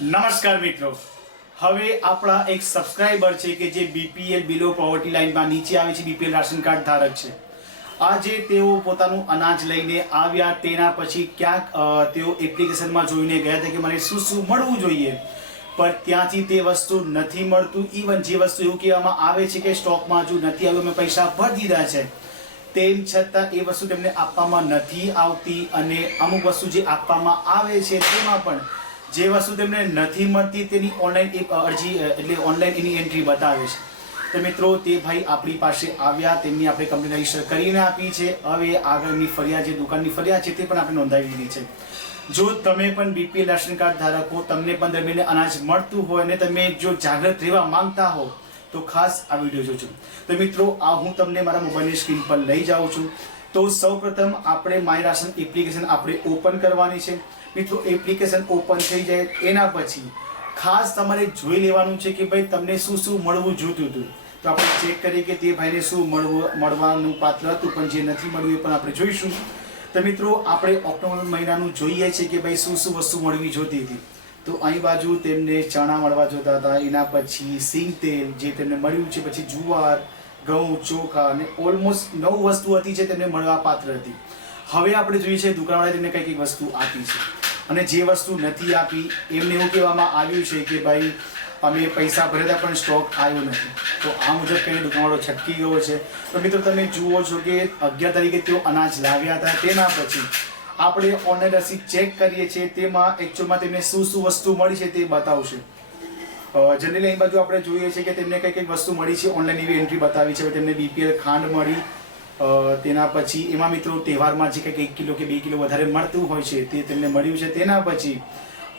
નમસ્કાર મિત્રો. હવે આપણા એક સબસ્ક્રાઇબર છે કે જે બીપીએલ બિલો પોવર્ટી લાઇનમાં નીચે આવે છે બીપીએલ રાશન કાર્ડ ધારક છે. આજે તેઓ પોતાનું અનાજ લઈને આવ્યા, તેના પછી ક્યાંક તેઓ એપ્લિકેશનમાં જોઈને ગયા હતા કે મને શું શું મળવું જોઈએ. પણ ત્યાંથી તે વસ્તુ નથી મળતું. ઇવન જે વસ્તુ એવું કહેવામાં આવે છે કે સ્ટોકમાં હજુ નથી આવ્યું મેં પૈસા ભરી દીધા છે. તેમ છતાં એ વસ્તુ તેમને આપવામાં નથી આવતી અને અમુક વસ્તુ જે આપવામાં આવે છે તેમાં પણ જે વસ્તુ તેમને નથી મળતી તેની ઓનલાઈન અરજી એટલે ઓનલાઈન એની એન્ટ્રી બતાવે છે. તો મિત્રો, તે ભાઈ આપણી પાસે આવ્યા, તેમની આપણે કમ્પ્લેન રજિસ્ટર કરીને આપી છે. હવે આગળની ફરિયાદ, જે દુકાનની ફરિયાદ છે, તે પણ આપણે નોંધાવી દીધી છે. જો તમે પણ બીપીએલ રાશન કાર્ડ ધારકો, તમને પણ દરમિયાન અનાજ મળતું હોય અને તમે જો જાગૃત રહેવા માંગતા હો, તો ખાસ આ વીડિયો જોજો. તો મિત્રો, આ હું તમને મારા મોબાઈલની સ્ક્રીન પર લઈ જાઉં છું. તો સૌપ્રથમ આપણે માય રાશન એપ્લિકેશન આપણે ઓપન કરવાની છે. મિત્રો એપ્લિકેશન ઓપન થઈ જાય એના પછી ખાસ તમારે જોઈ લેવાનું છે કે ભાઈ તમને શું શું મળવું જોતું હતું. તો આપણે ચેક કરીએ કે તે ભાઈને શું મળવું, મળવાનું પાત્ર હતું, પણ જે નથી મળ્યું એ પણ આપણે જોઈશું. તો મિત્રો, આપણે ઓક્ટોબર મહિનાનું જોઈએ છે કે ભાઈ શું શું વસ્તુ મળવી જોતી હતી. તો અહીં બાજુ તેમને ચણા મળવા જોતા હતા. એના પછી સિંગ તેલ જે તેમને મળ્યું છે, પછી જુવાર ઘઉં, ચોખા અને ઓલમોસ્ટ નવ વસ્તુ હતી જે તેમને મળવા પાત્ર હતી. હવે આપણે જોઈએ છે દુકાનવાળાએ તેમને કંઈક એક વસ્તુ આપી છે. અને જે વસ્તુ નથી આપી, એમને એવું કહેવામાં આવ્યું છે કે ભાઈ, અમે પૈસા ભરેલા પણ સ્ટોક આવ્યો નથી. તો આ મુજબ કઈ દુકાનવાળો છટકી ગયો છે. તો મિત્રો તમે જુઓ છો કે અગિયાર તારીખે તેઓ અનાજ લાવ્યા હતા. તેના પછી આપણે ઓનલાઈન રસીદ ચેક કરીએ છીએ. તેમાં એકચ્યુઅલમાં તેમને શું શું વસ્તુ મળી છે તે બતાવશે. જનરલી અહીં બાજુ આપણે જોઈએ છીએ કે તેમને કઈ કઈ વસ્તુ મળી છે. ઓનલાઈન એવી એન્ટ્રી બતાવી છે. તેમને બીપીએલ ખાંડ મળી. તેના પછી એમાં મિત્રો તહેવારમાં જે કંઈક એક કિલો કે બે કિલો વધારે મળતું હોય છે તે તેમને મળ્યું છે. તેના પછી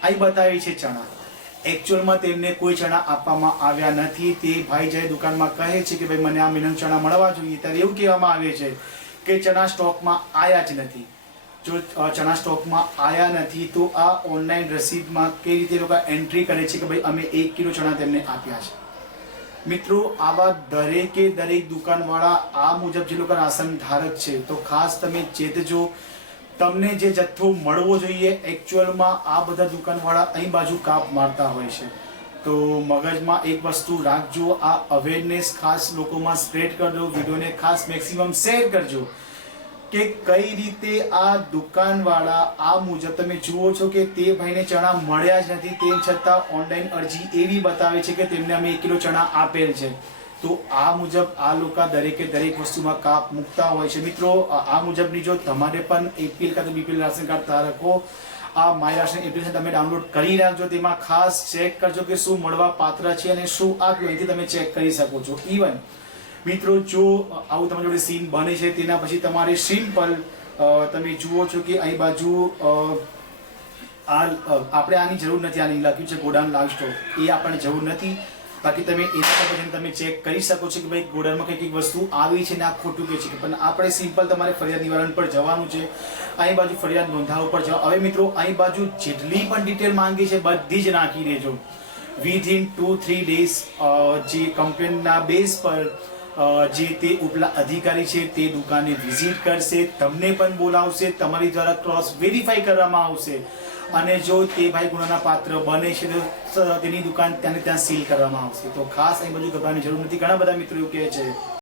અહીં બતાવી છે ચણા. એકચ્યુઅલમાં તેમને કોઈ ચણા આપવામાં આવ્યા નથી. તે ભાઈ જાય દુકાનમાં કહે છે કે ભાઈ, મને આ મિલન ચણા મળવા જોઈએ. ત્યારે એવું કહેવામાં આવે છે કે ચણા સ્ટોકમાં આવ્યા જ નથી. જો ચણા સ્ટોકમાં આયા નથી, તો આ ઓનલાઈન રસીદમાં કઈ રીતે લોકો એન્ટ્રી કરે છે કે ભાઈ અમે એક કિલો ચણા તેમને આપ્યા છે? મિત્રો, આવા દરેકે દરેક દુકાનવાળા આ મુજબ જે લોકો રાશન ધારક છે, તો ખાસ તમે ચેતજો તમને જે જથ્થો મળવો જોઈએ એકચ્યુઅલમાં આ બધા દુકાનવાળા અહીં બાજુ કાપ મારતા હોય છે. તો મગજમાં એક વસ્તુ રાખજો, આ અવેરનેસ ખાસ લોકોમાં સ્પ્રેડ કરજો, વિડીયોને ખાસ મેક્સિમમ શેર કરજો. કે કઈ રીતે આ દુકાનવાળા આ મુજબ તમે જુઓ છો કે તે ભાઈને ચણા મળ્યા જ નથી, તેમ છતાં ઓનલાઈન અરજી એવી બતાવે છે કે તેમને અમે એક કિલો ચણા આપેલ છે. તો આ મુજબ આ લોકો દરેકે દરેક વસ્તુમાં કાપ મૂકતા હોય છે. મિત્રો, આ મુજબની જો તમારે પણ એપીએલ કાં તો બીપીએલ રાશન કાર્ડ ધારકો આ માય રાશન એપ્લિકેશન તમે ડાઉનલોડ કરી રાખજો. તેમાં ખાસ ચેક કરજો કે શું મળવા પાત્ર છે અને શું આપ્યું અહીંથી તમે ચેક કરી શકો છો. ઇવન મિત્રો, જો આવું તમારી જોડે સીન બને છે, તેના પછી તમારે સિમ્પલ તમે જુઓ છો કે અહીં બાજુ આ આપણે આની જરૂર નથી આની લખ્યું છે ગોડાઉન લાવ સ્ટોર. એ આપણને જરૂર નથી. બાકી તમે એના પર પછી તમે ચેક કરી શકો છો કે ભાઈ ગોડાઉનમાં કઈ કઈ વસ્તુ આવી છે ને આ ખોટું કે છે. પણ આપણે સિમ્પલ તમારે ફરિયાદ નિવારણ પર જવાનું છે. અહીં બાજુ ફરિયાદ નોંધાવ પર જવા. હવે મિત્રો, અહીં બાજુ જેટલી પણ ડિટેલ માંગી છે બધી જ નાખી દેજો. વિધિન ટુ થ્રી ડેઝ જે કમ્પ્લેનના બેઝ પર જે તે ઉપલા અધિકારી છે તે દુકાને વિઝિટ કરશે, તમને પણ બોલાવશે, તમારી દ્વારા ક્રોસ વેરીફાઈ કરવામાં આવશે. અને જો તે ભાઈ ગુનાના પાત્ર બને છે, તો તેની દુકાન ત્યાં ત્યાં સીલ કરવામાં આવશે. તો ખાસ અહીં બધું ગભરાવાની જરૂર નથી. ઘણા બધા મિત્રો એવું કહે છે.